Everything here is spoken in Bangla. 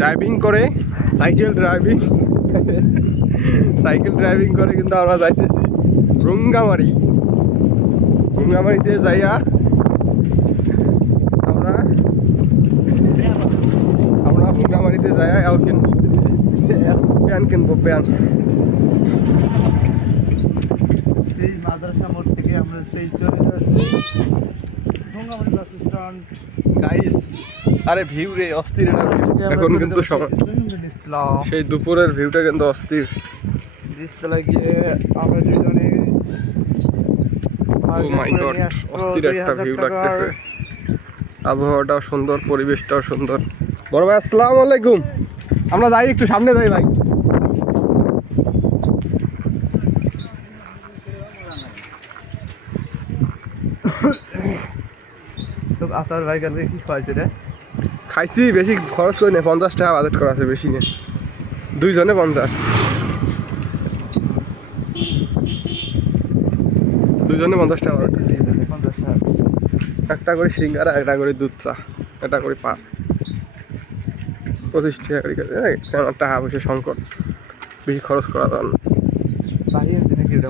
ড্রাইভিং করে সাইকেল ড্রাইভিং করে কিন্তু আমরা যাইতেছি রুঙ্গামারিতে যাইয়া আমরা রুঙ্গামারিতে যাইয়া প্যান কিনবো প্যান। সেই মাদ্রাসা মোড় থেকে আমরা সেই চলে যাচ্ছি রুঙ্গামারি বাস স্ট্যান্ড। গাইস আরে ভিউ রে অস্থির এটা ভিউ। এখন কিন্তু সময় সেই দুপুরের ভিউটা কিন্তু অস্থির। ব্রিজতলায় গিয়ে আমরা দুজনে ও মাই গড অস্থির একটা ভিউ লাগতেছে। আবহাওয়াটাও সুন্দর, পরিবেশটাও সুন্দর। বড় ভাই আসসালামু আলাইকুম। আমরা যাই একটু সামনে যাই ভাই। তো আপনার ভাই কালকে কি খাইছে রে? খাইছি, বেশি খরচ করি না, 50 টাকা বাজেট করা আছে, বেশি নেই। দুইজনে 50, দুইজনে 50 টাকা। 50 টাকা। একটা করে সিঙ্গারা, একটা করে দুধ চা, একটা করে পা, 25 টাকা করে। একটা টাকা পয়সা সংকট, বেশি খরচ করা যাবে না। বাড়ি আছে নাকি এটা?